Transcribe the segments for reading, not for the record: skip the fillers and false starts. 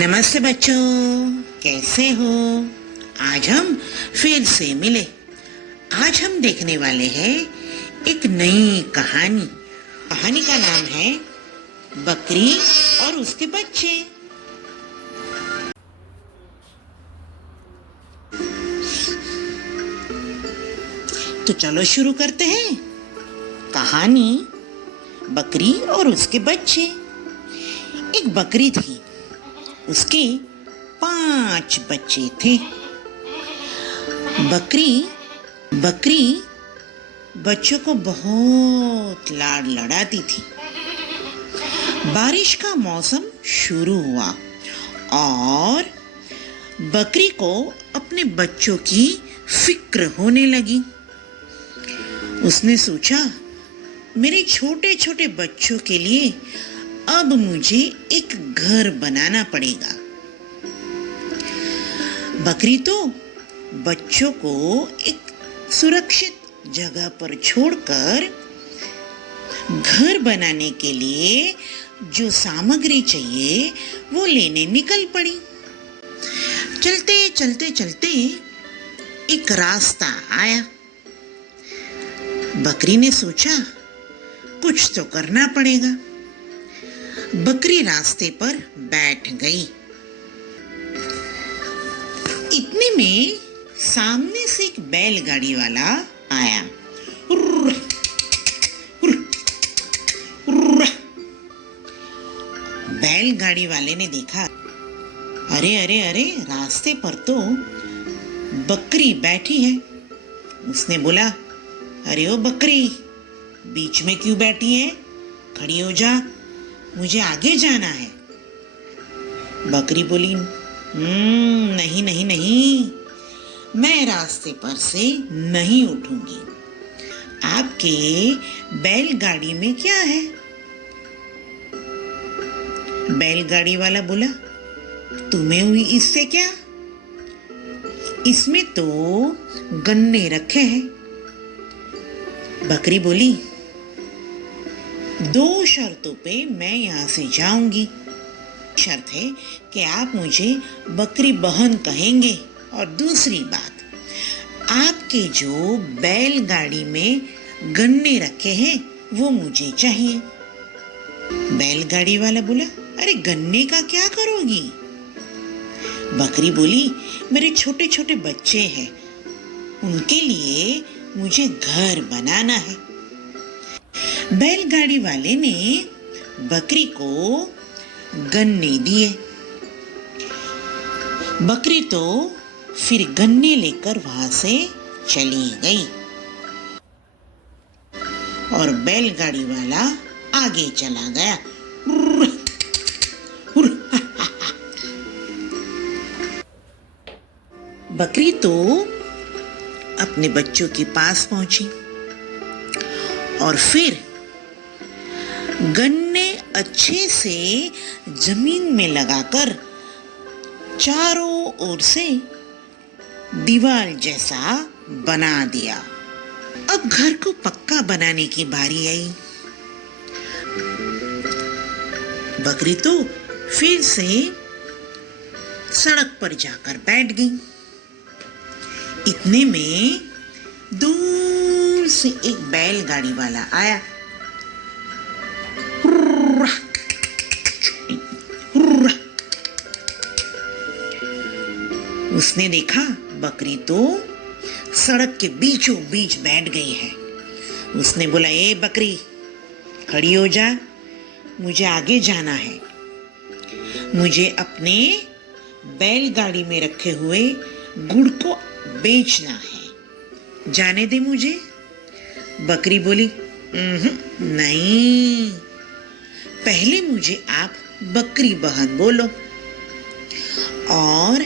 नमस्ते बच्चों, कैसे हो? आज हम फिर से मिले। आज हम देखने वाले हैं एक नई कहानी। कहानी का नाम है बकरी और उसके बच्चे। तो चलो शुरू करते हैं। कहानी बकरी और उसके बच्चे। एक बकरी थी, उसके 5 बच्चे थे। बकरी बच्चों को बहुत लाड लड़ाती थी। बारिश का मौसम शुरू हुआ और बकरी को अपने बच्चों की फिक्र होने लगी। उसने सोचा, मेरे छोटे छोटे बच्चों के लिए अब मुझे एक घर बनाना पड़ेगा। बकरी तो बच्चों को एक सुरक्षित जगह पर छोड़कर घर बनाने के लिए जो सामग्री चाहिए वो लेने निकल पड़ी। चलते चलते चलते एक रास्ता आया। बकरी ने सोचा, कुछ तो करना पड़ेगा। बकरी रास्ते पर बैठ गई। इतने में सामने से एक बैलगाड़ी वाला आया। उर्र, उर्र, उर्र। बैलगाड़ी वाले ने देखा, अरे अरे अरे, रास्ते पर तो बकरी बैठी है। उसने बोला, अरे ओ बकरी, बीच में क्यों बैठी है? खड़ी हो जा, मुझे आगे जाना है। बकरी बोली, नहीं नहीं नहीं, मैं रास्ते पर से नहीं उठूंगी। आपके बैलगाड़ी में क्या है? बैलगाड़ी वाला बोला, तुम्हें हुई इससे क्या? इसमें तो गन्ने रखे हैं। बकरी बोली, 2 शर्तों पे मैं यहाँ से जाऊंगी। शर्त है कि आप मुझे बकरी बहन कहेंगे, और दूसरी बात, आपके जो बैलगाड़ी में गन्ने रखे हैं वो मुझे चाहिए। बैलगाड़ी वाला बोला, अरे गन्ने का क्या करोगी? बकरी बोली, मेरे छोटे छोटे बच्चे हैं, उनके लिए मुझे घर बनाना है। बैलगाड़ी वाले ने बकरी को गन्ने दिए। बकरी तो फिर गन्ने लेकर वहां से चली गई और बैलगाड़ी वाला आगे चला गया। बकरी तो अपने बच्चों के पास पहुंची और फिर गन्ने अच्छे से जमीन में लगाकर चारों ओर से दीवार जैसा बना दिया। अब घर को पक्का बनाने की बारी आई। बकरी तो फिर से सड़क पर जाकर बैठ गई। इतने में दूर से एक बैलगाड़ी वाला आया। उसने देखा, बकरी तो सड़क के बीचों बीच बैठ गई है। उसने बोला, ए बकरी, खड़ी हो जा, मुझे आगे जाना है। मुझे अपने बैलगाड़ी में रखे हुए गुड़ को बेचना है, जाने दे मुझे। बकरी बोली, नहीं, पहले मुझे आप बकरी बहन बोलो और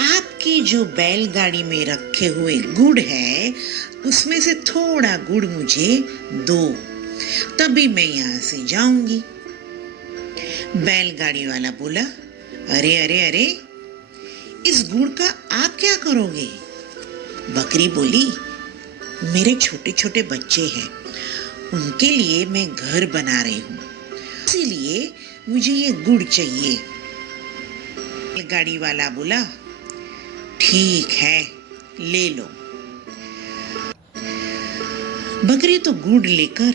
आपकी जो बैलगाड़ी में रखे हुए गुड़ है उसमें से थोड़ा गुड़ मुझे दो, तभी मैं यहाँ से जाऊंगी। बैलगाड़ी वाला बोला, अरे अरे अरे, इस गुड़ का आप क्या करोगे? बकरी बोली, मेरे छोटे छोटे बच्चे हैं, उनके लिए मैं घर बना रही हूँ, इसीलिए मुझे ये गुड़ चाहिए। गाड़ी वाला बोला, ठीक है, ले लो। बकरी तो गुड़ लेकर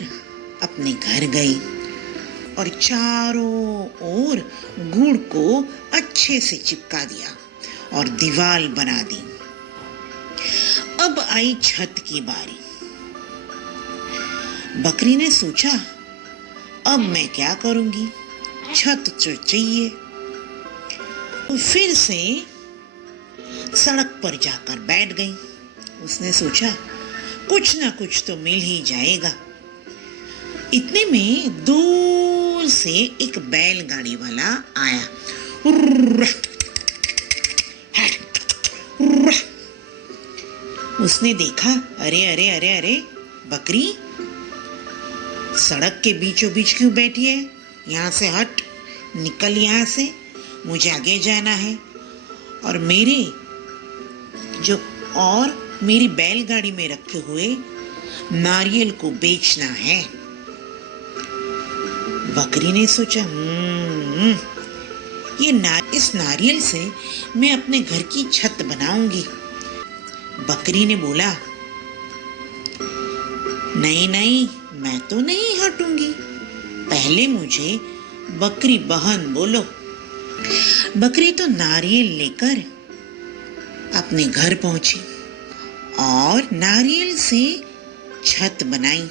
अपने घर गई और चारों ओर गुड़ को अच्छे से चिपका दिया और दीवार बना दी। अब आई छत की बारी। बकरी ने सोचा, अब मैं क्या करूंगी, छत तो चाहिए। तो फिर से सड़क पर जाकर बैठ गई। उसने सोचा, कुछ ना कुछ तो मिल ही जाएगा। इतने में दूर से एक बैलगाड़ी वाला आया। उसने देखा, अरे अरे अरे अरे, बकरी सड़क के बीचों बीच क्यों बैठी है? यहाँ से हट, निकल यहाँ से, मुझे आगे जाना है और मेरी बैलगाड़ी में रखे हुए नारियल को बेचना है। बकरी ने सोचा, इस नारियल से मैं अपने घर की छत बनाऊंगी। बकरी ने बोला, नहीं नहीं, मैं तो नहीं हटूंगी, पहले मुझे बकरी बहन बोलो। बकरी तो नारियल लेकर अपने घर पहुंची और नारियल से छत बनाई।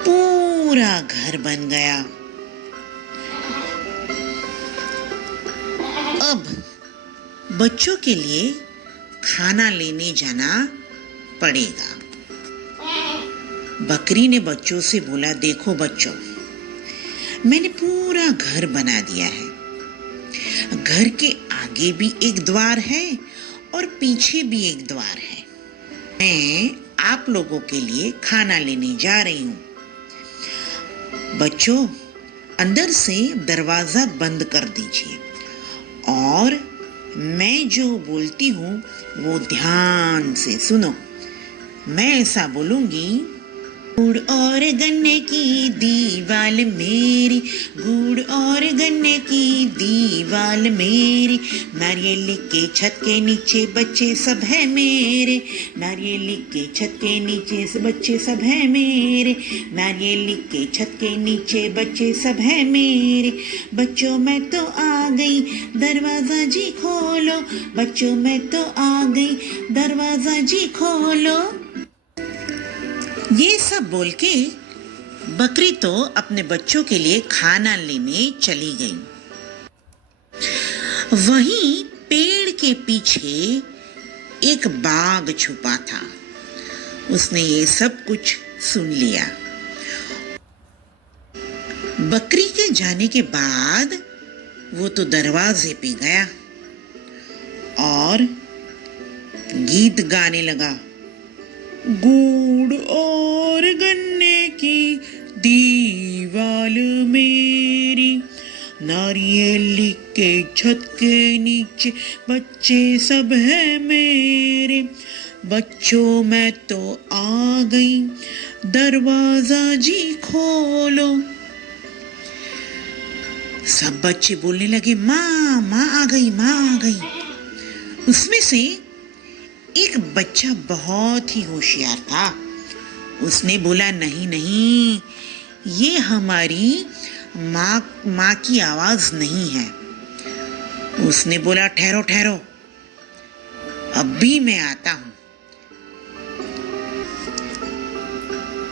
पूरा घर बन गया। अब बच्चों के लिए खाना लेने जाना पड़ेगा। बकरी ने बच्चों से बोला, देखो बच्चों, मैंने पूरा घर बना दिया है। घर के आगे भी एक द्वार है और पीछे भी एक द्वार है। मैं आप लोगों के लिए खाना लेने जा रही हूँ। बच्चों, अंदर से दरवाजा बंद कर दीजिए और मैं जो बोलती हूँ वो ध्यान से सुनो। मैं ऐसा बोलूंगी, गुड़ और गन्ने की दीवाल मेरी, गुड़ और गन्ने की दीवाल मेरी, नारियल के छत के नीचे बच्चे सब है मेरे, नारियल के छत के नीचे बच्चे सब है मेरे, नारियल के छत के नीचे बच्चे सब है मेरे। बच्चों मैं तो आ गई, दरवाजा जी खोलो, बच्चों मैं तो आ गई, दरवाजा जी खोलो। ये सब बोल के बकरी तो अपने बच्चों के लिए खाना लेने चली गई। वहीं पेड़ के पीछे एक बाघ छुपा था। उसने ये सब कुछ सुन लिया। बकरी के जाने के बाद वो तो दरवाजे पे गया और गीत गाने लगा, गुड़ और गन्ने की दीवाल मेरी, नारियल के छत के नीचे बच्चे सब है मेरे, बच्चों मैं तो आ गई, दरवाजा जी खोलो। सब बच्चे बोलने लगे, माँ माँ आ गई, माँ आ गई। उसमें से एक बच्चा बहुत ही होशियार था। उसने बोला, नहीं नहीं, ये हमारी माँ की आवाज नहीं है। उसने बोला, ठहरो ठहरो, अभी मैं आता हूं।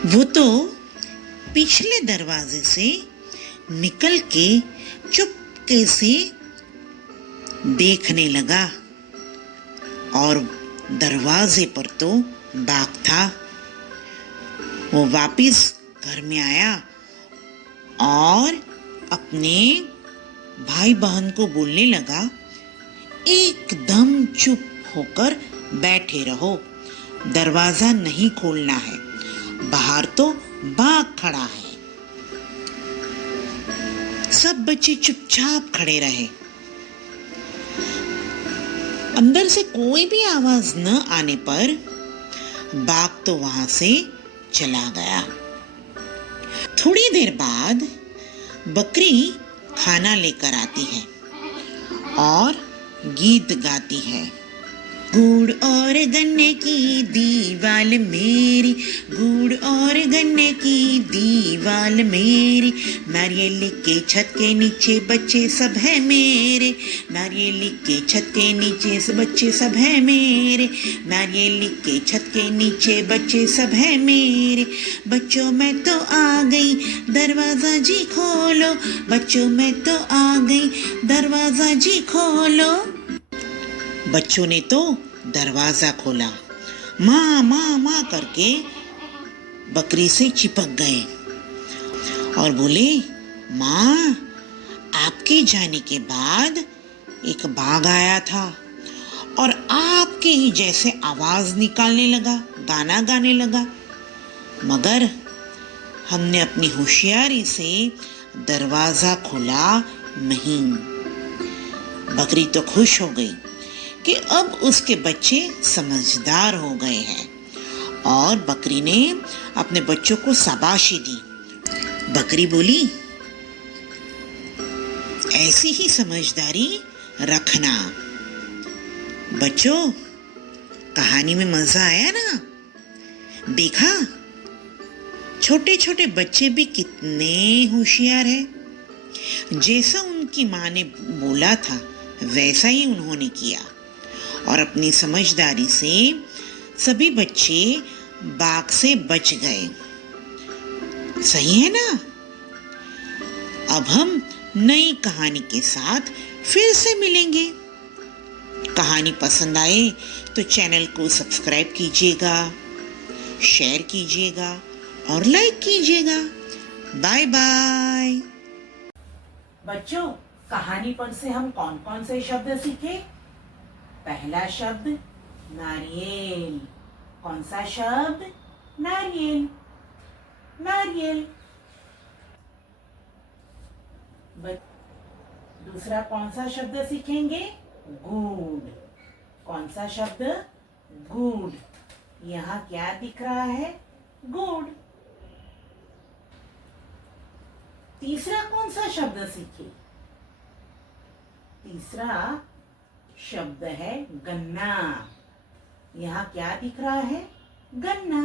वो तो पिछले दरवाजे से निकल के चुपके से देखने लगा और दरवाजे पर तो बाघ था। वो वापिस घर में आया और अपने भाई बहन को बोलने लगा, एकदम चुप होकर बैठे रहो, दरवाजा नहीं खोलना है, बाहर तो बाघ खड़ा है। सब बच्चे चुपचाप खड़े रहे। अंदर से कोई भी आवाज न आने पर बाघ तो वहां से चला गया। थोड़ी देर बाद बकरी खाना लेकर आती है और गीत गाती है। गुड़ और गन्ने की दीवाल मेरी, गुड़ और गन्ने की दीवाल मेरी, नारियल के छत के नीचे बच्चे सब है मेरे, नारियल के छत के नीचे बच्चे सब है मेरे, नारियल के छत के नीचे बच्चे सब है मेरे। बच्चों मैं तो आ गई, दरवाजा जी खोलो, बच्चों मैं तो आ गई, दरवाजा जी खोलो। बच्चों ने तो दरवाजा खोला, माँ माँ माँ करके बकरी से चिपक गए और बोले, माँ, आपके जाने के बाद एक बाघ आया था और आपके ही जैसे आवाज निकालने लगा, गाना गाने लगा, मगर हमने अपनी होशियारी से दरवाजा खोला नहीं। बकरी तो खुश हो गई कि अब उसके बच्चे समझदार हो गए हैं और बकरी ने अपने बच्चों को शाबाशी दी। बकरी बोली, ऐसी ही समझदारी रखना। बच्चों, कहानी में मजा आया ना? देखा, छोटे छोटे बच्चे भी कितने होशियार हैं। जैसा उनकी माँ ने बोला था वैसा ही उन्होंने किया और अपनी समझदारी से सभी बच्चे बाघ से बच गए। सही है ना? अब हम नई कहानी के साथ फिर से मिलेंगे। कहानी पसंद आए तो चैनल को सब्सक्राइब कीजिएगा, शेयर कीजिएगा और लाइक कीजिएगा। Bye bye. बच्चों, कहानी पर से हम कौन कौन से शब्द सीखे? पहला शब्द नारियल। कौन सा शब्द? नारियल, नारियल। दूसरा कौन सा शब्द सीखेंगे? गुड़। कौन सा शब्द? गुड़। यहाँ क्या दिख रहा है? गुड़। तीसरा कौन सा शब्द सीखे? तीसरा शब्द है गन्ना। यहाँ क्या दिख रहा है? गन्ना।